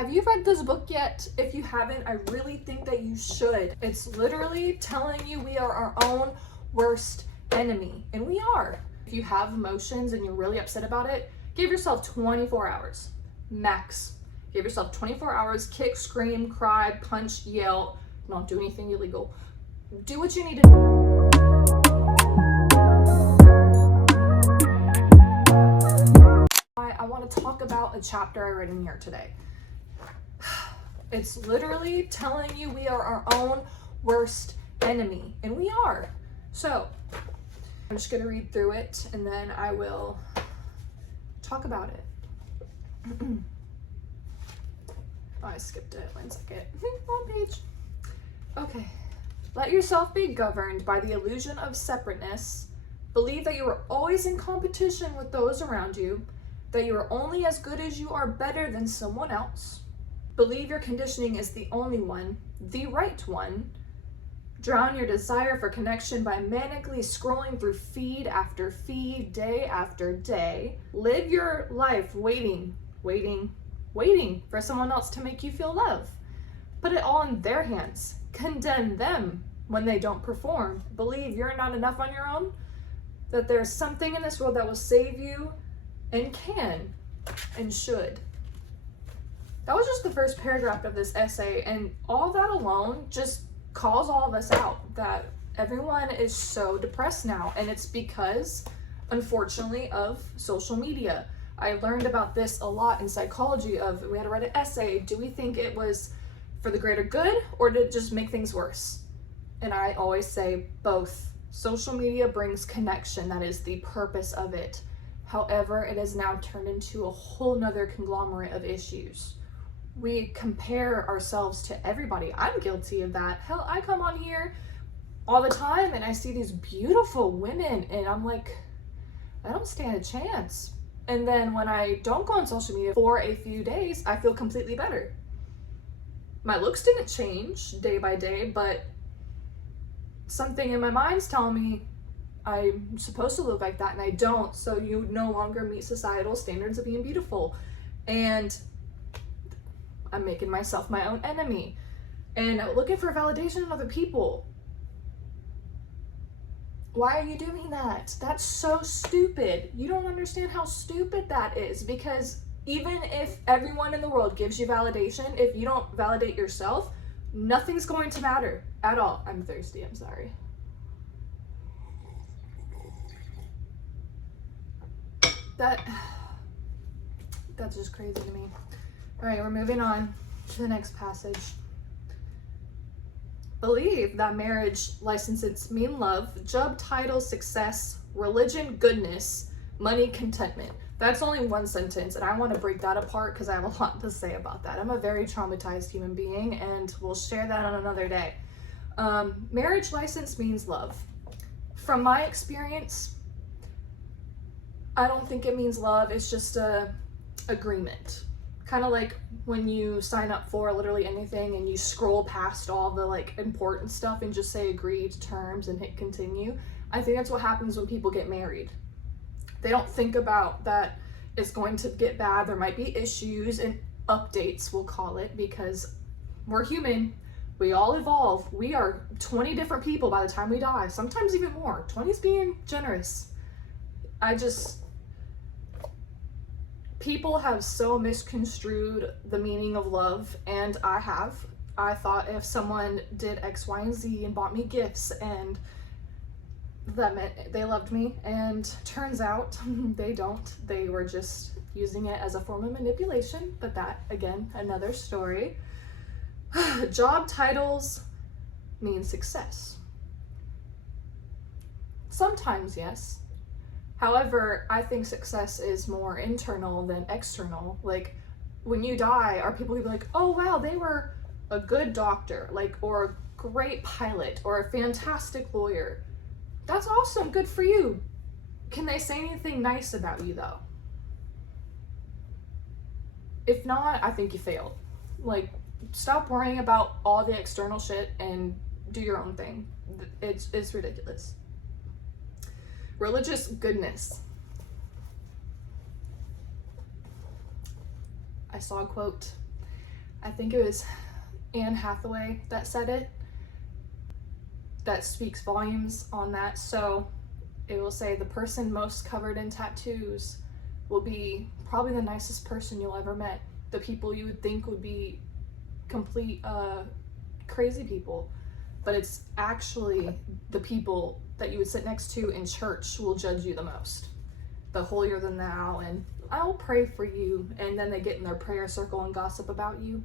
Have you read this book yet? If you haven't, I really think that you should. It's literally telling you we are our own worst enemy, and we are. If you have emotions and you're really upset about it, give yourself 24 hours, max. Give yourself 24 hours, kick, scream, cry, punch, yell. Don't do anything illegal. Do what you need to do. I want to talk about a chapter I read in here today. It's literally telling you we are our own worst enemy, and we are. So I'm just going to read through it and then I will talk about it. Oh, I skipped it. 1 second. Wrong page. Okay. Let yourself be governed by the illusion of separateness. Believe that you are always in competition with those around you, that you are only as good as you are better than someone else. Believe your conditioning is the only one, the right one. Drown your desire for connection by manically scrolling through feed after feed, day after day. Live your life waiting for someone else to make you feel love. Put it all in their hands. Condemn them when they don't perform. Believe you're not enough on your own, that there's something in this world that will save you and can and should. That was just the first paragraph of this essay, and all that alone just calls all of us out, that everyone is so depressed now, and it's because, unfortunately, of social media. I learned about this a lot in psychology of, we had to write an essay, do we think it was for the greater good or did it just make things worse? And I always say both. Social media brings connection, that is the purpose of it. However, it has now turned into a whole nother conglomerate of issues. We compare ourselves to everybody. I'm guilty of that. Hell, I come on here all the time and I see these beautiful women and I'm like, I don't stand a chance. And then when I don't go on social media for a few days, I feel completely better. My looks didn't change day by day, but something in my mind's telling me I'm supposed to look like that and I don't, so you no longer meet societal standards of being beautiful. And I'm making myself my own enemy and looking for validation in other people. Why are you doing that? That's so stupid. You don't understand how stupid that is, because even if everyone in the world gives you validation, if you don't validate yourself, nothing's going to matter at all. I'm thirsty, I'm sorry. That's just crazy to me. All right, we're moving on to the next passage. Believe that marriage licenses mean love, job title, success, religion, goodness, money, contentment. That's only one sentence, and I want to break that apart because I have a lot to say about that. I'm a very traumatized human being, and we'll share that on another day. Marriage license means love. From my experience, I don't think it means love. It's just a agreement. Kind of like when you sign up for literally anything and you scroll past all the like important stuff and just say agree to terms and hit continue. I think that's what happens when people get married. They don't think about that it's going to get bad. There might be issues and updates, we'll call it, because we're human. We all evolve. We are 20 different people by the time we die, sometimes even more. 20 is being generous. People have so misconstrued the meaning of love, and I thought if someone did X, Y, and Z and bought me gifts, and that meant they loved me, and turns out they don't. They were just using it as a form of manipulation, but that, again, another story. Job titles mean success. Sometimes, yes. However, I think success is more internal than external. Like, when you die, are people gonna be like, oh wow, they were a good doctor, like, or a great pilot, or a fantastic lawyer? That's awesome, good for you. Can they say anything nice about you though? If not, I think you failed. Like, stop worrying about all the external shit and do your own thing. It's ridiculous. Religious goodness. I saw a quote. I think it was Anne Hathaway that said it, that speaks volumes on that. So it will say the person most covered in tattoos will be probably the nicest person you'll ever met. The people you would think would be complete crazy people, but it's actually the people that you would sit next to in church will judge you the most, the holier than thou, and I'll pray for you, and then they get in their prayer circle and gossip about you.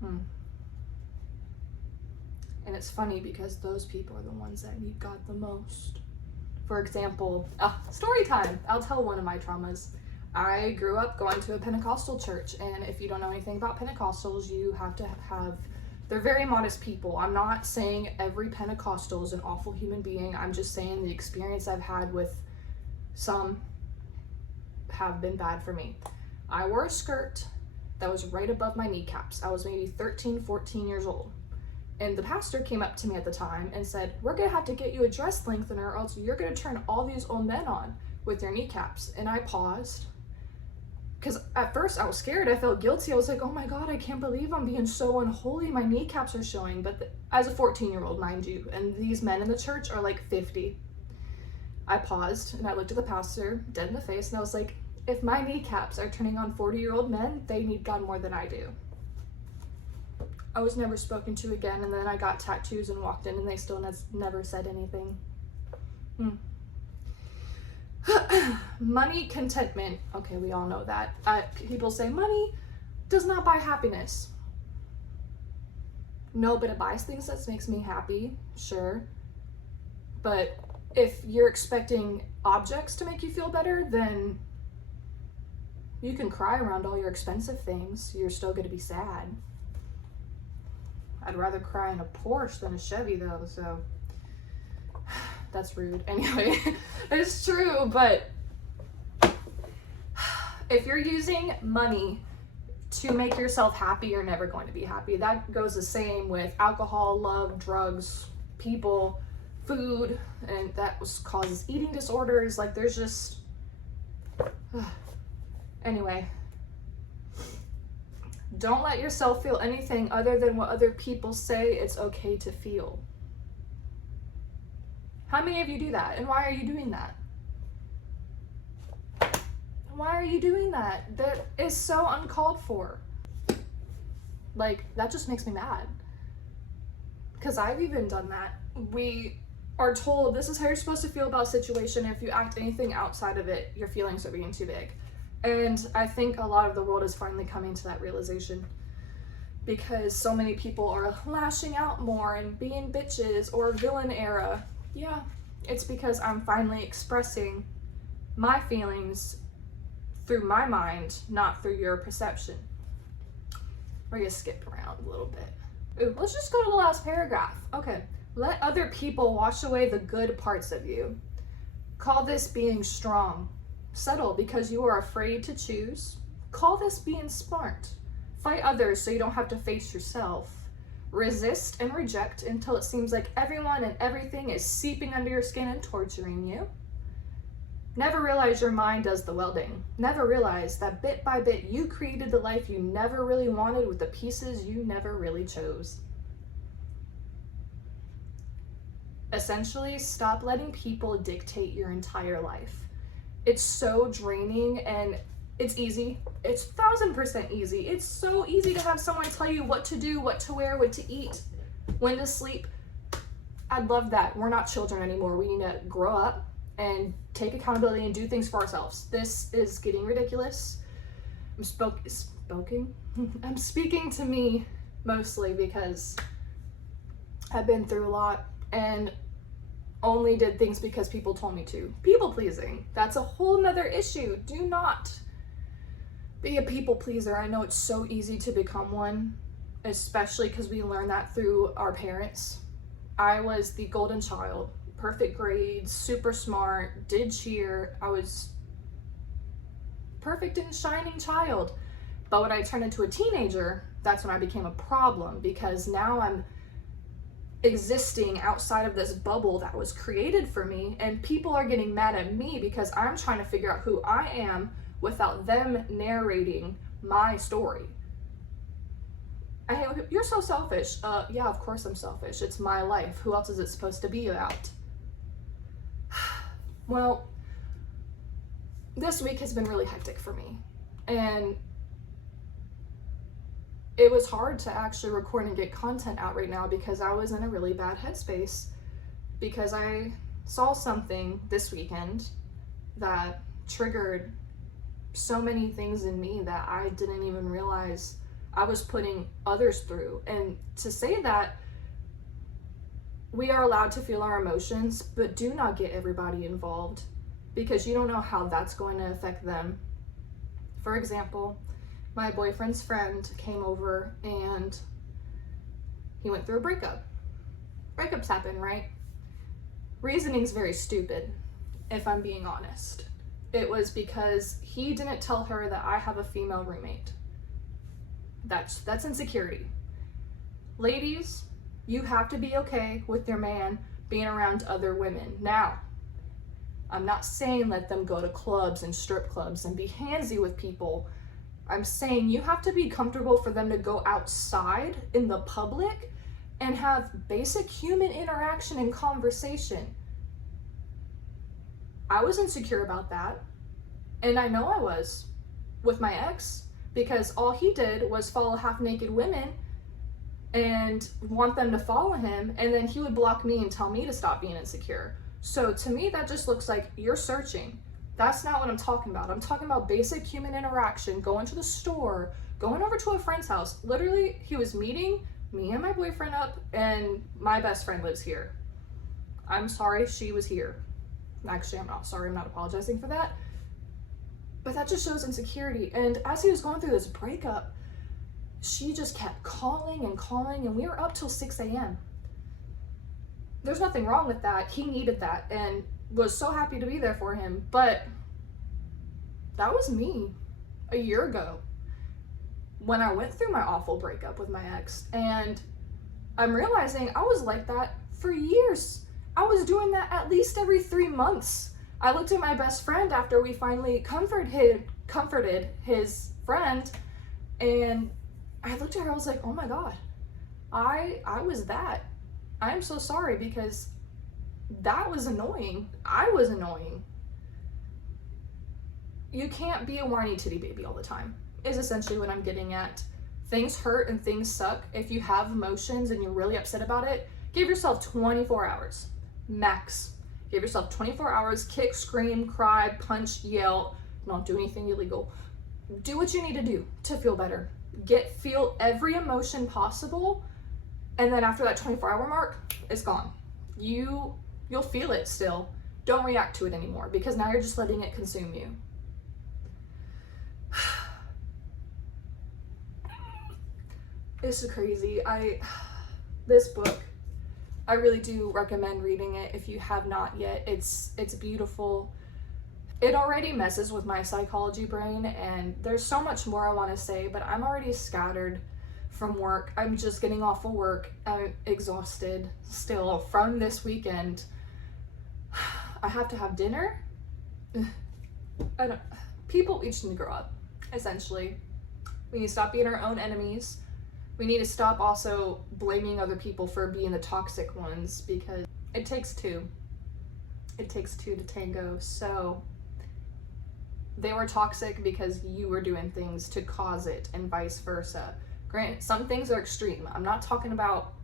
And it's funny because those people are the ones that need God the most. For example, story time. I'll tell one of my traumas. I grew up going to a Pentecostal church, and if you don't know anything about Pentecostals, you have to have, they're very modest people. I'm not saying every Pentecostal is an awful human being. I'm just saying the experience I've had with some have been bad for me. I wore a skirt that was right above my kneecaps. I was maybe 13, 14 years old. And the pastor came up to me at the time and said, we're gonna have to get you a dress lengthener or else you're gonna turn all these old men on with their kneecaps. And I paused, because at first I was scared. I felt guilty. I was like, oh my God, I can't believe I'm being so unholy. My kneecaps are showing. But as a 14-year-old, mind you, and these men in the church are like 50. I paused and I looked at the pastor dead in the face and I was like, if my kneecaps are turning on 40-year-old men, they need God more than I do. I was never spoken to again, and then I got tattoos and walked in and they still never said anything. Money, contentment. Okay, we all know that. People say money does not buy happiness. No, but it buys things that makes me happy, sure. But if you're expecting objects to make you feel better, then you can cry around all your expensive things. You're still going to be sad. I'd rather cry in a Porsche than a Chevy though, so that's rude. Anyway, it's true, but if you're using money to make yourself happy, you're never going to be happy. That goes the same with alcohol, love, drugs, people, food, and that causes eating disorders. Like there's just, anyway. Don't let yourself feel anything other than what other people say it's okay to feel. How many of you do that? And why are you doing that? Why are you doing that? That is so uncalled for. Like, that just makes me mad. Because I've even done that. We are told this is how you're supposed to feel about a situation. If you act anything outside of it, your feelings are being too big. And I think a lot of the world is finally coming to that realization, because so many people are lashing out more and being bitches or villain era. Yeah, it's because I'm finally expressing my feelings through my mind, not through your perception. We're gonna skip around a little bit. Ooh, let's just go to the last paragraph. Okay, let other people wash away the good parts of you. Call this being strong. Settle because you are afraid to choose. Call this being smart. Fight others so you don't have to face yourself. Resist and reject until it seems like everyone and everything is seeping under your skin and torturing you. Never realize your mind does the welding. Never realize that bit by bit you created the life you never really wanted with the pieces you never really chose. Essentially, stop letting people dictate your entire life. It's so draining and it's easy. It's 1000% easy. It's so easy to have someone tell you what to do, what to wear, what to eat, when to sleep. I love that. We're not children anymore. We need to grow up and take accountability and do things for ourselves. This is getting ridiculous. I'm speaking to me mostly because I've been through a lot and only did things because people told me to. People pleasing. That's a whole nother issue. Do not be a people pleaser. I know it's so easy to become one, especially because we learn that through our parents. I was the golden child, perfect grades, super smart, did cheer. I was perfect and shining child. But when I turned into a teenager, that's when I became a problem, because now I'm existing outside of this bubble that was created for me, and people are getting mad at me because I'm trying to figure out who I am without them narrating my story. I hate when people, you're so selfish. Yeah, of course I'm selfish. It's my life. Who else is it supposed to be about? Well, this week has been really hectic for me. And it was hard to actually record and get content out right now because I was in a really bad headspace because I saw something this weekend that triggered so many things in me that I didn't even realize I was putting others through. And to say that we are allowed to feel our emotions, but do not get everybody involved because you don't know how that's going to affect them. For example, my boyfriend's friend came over and he went through a breakup. Breakups happen, right? Reasoning's very stupid, if I'm being honest. It was because he didn't tell her that I have a female roommate. That's insecurity. Ladies, you have to be okay with your man being around other women. Now, I'm not saying let them go to clubs and strip clubs and be handsy with people. I'm saying you have to be comfortable for them to go outside in the public and have basic human interaction and conversation. I was insecure about that, and I know I was with my ex because all he did was follow half-naked women and want them to follow him, and then he would block me and tell me to stop being insecure. So to me, that just looks like you're searching. That's not what I'm talking about. I'm talking about basic human interaction, going to the store, going over to a friend's house. Literally, he was meeting me and my boyfriend up, and my best friend lives here. I'm sorry she was here. Actually, I'm not sorry. I'm not apologizing for that. But that just shows insecurity. And as he was going through this breakup, she just kept calling, and we were up till 6 a.m. There's nothing wrong with that. He needed that and was so happy to be there for him. But that was me a year ago when I went through my awful breakup with my ex. And I'm realizing I was like that for years. I was doing that at least every 3 months. I looked at my best friend after we finally comforted his friend, and I looked at her, I was like, oh my God, I was that. I'm so sorry because that was annoying. I was annoying. You can't be a whiny titty baby all the time, is essentially what I'm getting at. Things hurt and things suck. If you have emotions and you're really upset about it, give yourself 24 hours, max. Give yourself 24 hours, kick, scream, cry, punch, yell. Don't do anything illegal. Do what you need to do to feel better. Feel every emotion possible, and then after that 24-hour mark, it's gone. You'll feel it still. Don't react to it anymore because now you're just letting it consume you. This is crazy. This book, I really do recommend reading it if you have not yet. It's beautiful. It already messes with my psychology brain, and there's so much more I want to say, but I'm already scattered from work. I'm just getting off of work. I'm exhausted still from this weekend. I have to have dinner. People each need to grow up, essentially. We need to stop being our own enemies. We need to stop also blaming other people for being the toxic ones because it takes two. It takes two to tango. So they were toxic because you were doing things to cause it and vice versa. Granted, some things are extreme. I'm not talking about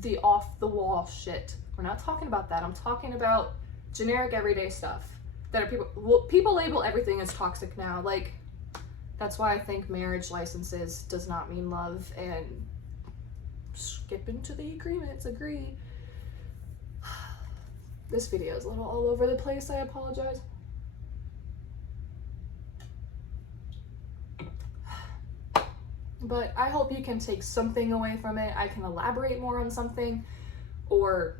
the off-the-wall shit. We're not talking about that. I'm talking about generic everyday stuff that are people label everything as toxic now. Like, that's why I think marriage licenses does not mean love, and skipping to the agreements, agree. This video is a little all over the place. I apologize. But I hope you can take something away from it. I can elaborate more on something or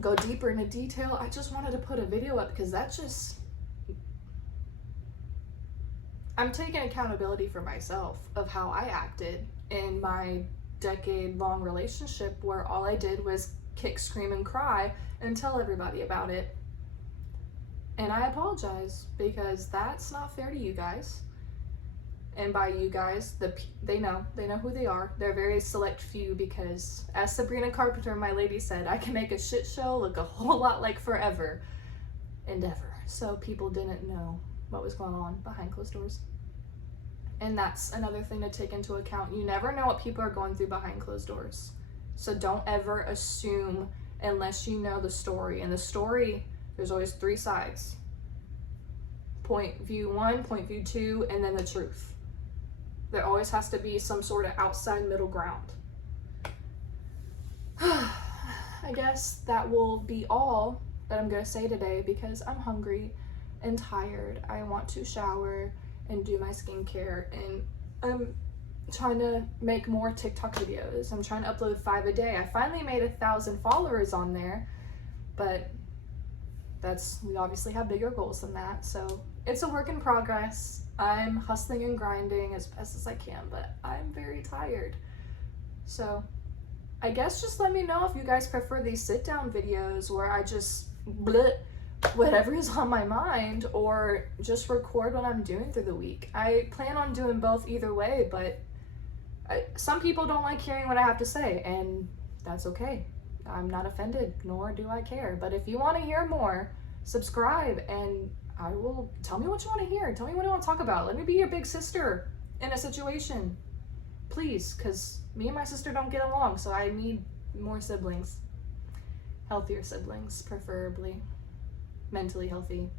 go deeper into detail. I just wanted to put a video up because I'm taking accountability for myself of how I acted in my decade-long relationship where all I did was kick, scream, and cry and tell everybody about it. And I apologize because that's not fair to you guys. And by you guys, they know who they are. They're a very select few because, as Sabrina Carpenter, my lady, said, I can make a shit show look a whole lot like Forever and Ever. So people didn't know what was going on behind closed doors. And that's another thing to take into account. You never know what people are going through behind closed doors. So don't ever assume unless you know the story. And the story, there's always 3 sides. Point view 1, point view 2, and then the truth. There always has to be some sort of outside middle ground. I guess that will be all that I'm going to say today because I'm hungry and tired. I want to shower and do my skincare, and I'm trying to make more TikTok videos. I'm trying to upload 5 a day. I finally made 1,000 followers on there, but we obviously have bigger goals than that. So it's a work in progress. I'm hustling and grinding as best as I can, but I'm very tired. So I guess just let me know if you guys prefer these sit down videos where I just bleh whatever is on my mind, or just record what I'm doing through the week. I plan on doing both either way, but some people don't like hearing what I have to say, and that's okay. I'm not offended, nor do I care. But if you want to hear more, subscribe, and I will tell me what you want to hear. Tell me what you want to talk about. Let me be your big sister in a situation, please, because me and my sister don't get along, so I need more siblings. Healthier siblings, preferably. Mentally healthy.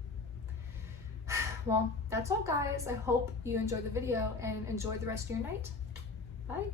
Well, that's all, guys. I hope you enjoyed the video and enjoy the rest of your night. Bye.